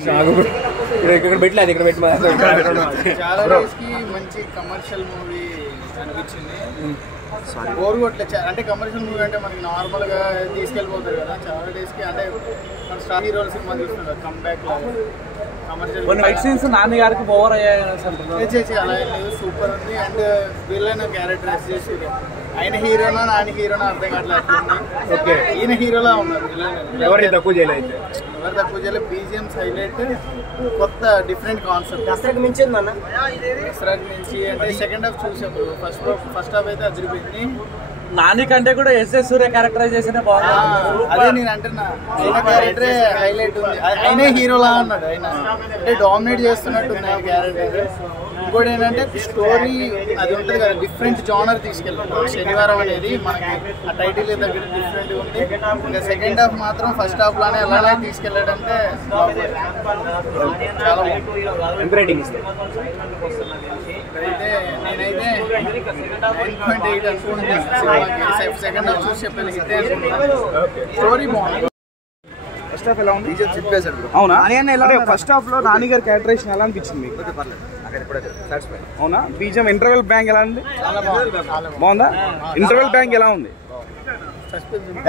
ఇక్కడ పెట్టలేదు, ఇక్కడ పెట్టి చాలా డేస్ కి మంచి కమర్షియల్ మూవీ అనిపించింది. బోర్ కొట్టలే. అంటే కమర్షియల్ మూవీ అంటే మనకి నార్మల్ గా తీసుకెళ్ళిపోతారు కదా, చాలా డేస్ కి అంటే మన స్టార్ హీరోల సినిమా చూస్తున్నారు కంబ్యాక్ లాగా. కమర్షియల్ నాని గారికి ఓవర్ అయ్యాయి అలా లేదు, సూపర్ ఉంది. అండ్ వీళ్ళైన క్యారెక్టర్ చేసి ఆయన హీరోనా నాని హీరోనా అర్థం కావట్లేదు. ఓకే, ఈయన హీరోలా ఉన్నారు. ఎవరు తక్కువ చేయలేదు, ఎవరు తక్కువ చేయలేదు. బీజిఎంస్ హైలైట్, కొత్త డిఫరెంట్ కాన్సెప్ట్. దసరాకి మించి ఉందన్న. దసరాకి మించి అంటే సెకండ్ హాఫ్ చూసాము. ఫస్ట్ హాఫ్ అయితే అదిరిపోయింది. నాని కంటే కూడా ఎస్ఎస్ సూర్య క్యారెక్టరైజేషన్ బాగుంది. అదే నేను అంటున్నా, ఆయన క్యారెక్టరే హైలైట్ ఉంది. ఆయనే హీరోలా అన్నాడు. ఆయన అంటే డామినేట్ చేస్తున్నట్టు ఉంది ఆయన క్యారెక్టర్. ఇంకోటి ఏంటంటే స్టోరీ అది ఉంటుంది కదా, డిఫరెంట్ జానర్ తీసుకెళ్ళాడు. శనివారం అనేది మనకి ఆ టైటిల్ దగ్గర డిఫరెంట్ ఉంది. ఇంకా సెకండ్ హాఫ్ మాత్రం ఫస్ట్ హాఫ్ లానే అలానే తీసుకెళ్ళాడంటే చాలా అయితే నేనైతే 9.8 అనుకుంటున్నాను. సెకండ్ హాఫ్ చూసి చెప్పాను, హిట్ స్టోరీ బాగుంది. ఫస్ట్ హాఫ్ ఎలా ఉంది చెప్పేశాడు. అవునా? ఫస్ట్ హాఫ్ లో నాని గారి క్యారెక్టరేషన్ ఎలా అనిపించింది మీకు? అవునా? బీజం ఇంటర్వెల్ బ్యాంక్ ఎలా ఉంది? బాగుందా? ఇంటర్వెల్ బ్యాంక్ ఎలా ఉంది?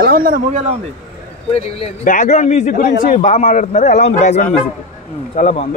ఎలా ఉందన్న మూవీ? ఎలా ఉంది? బ్యాక్గ్రౌండ్ మ్యూజిక్ గురించి బాగా మాట్లాడుతున్నారు. ఎలా ఉంది బ్యాక్గ్రౌండ్ మ్యూజిక్? చాలా బాగుంది.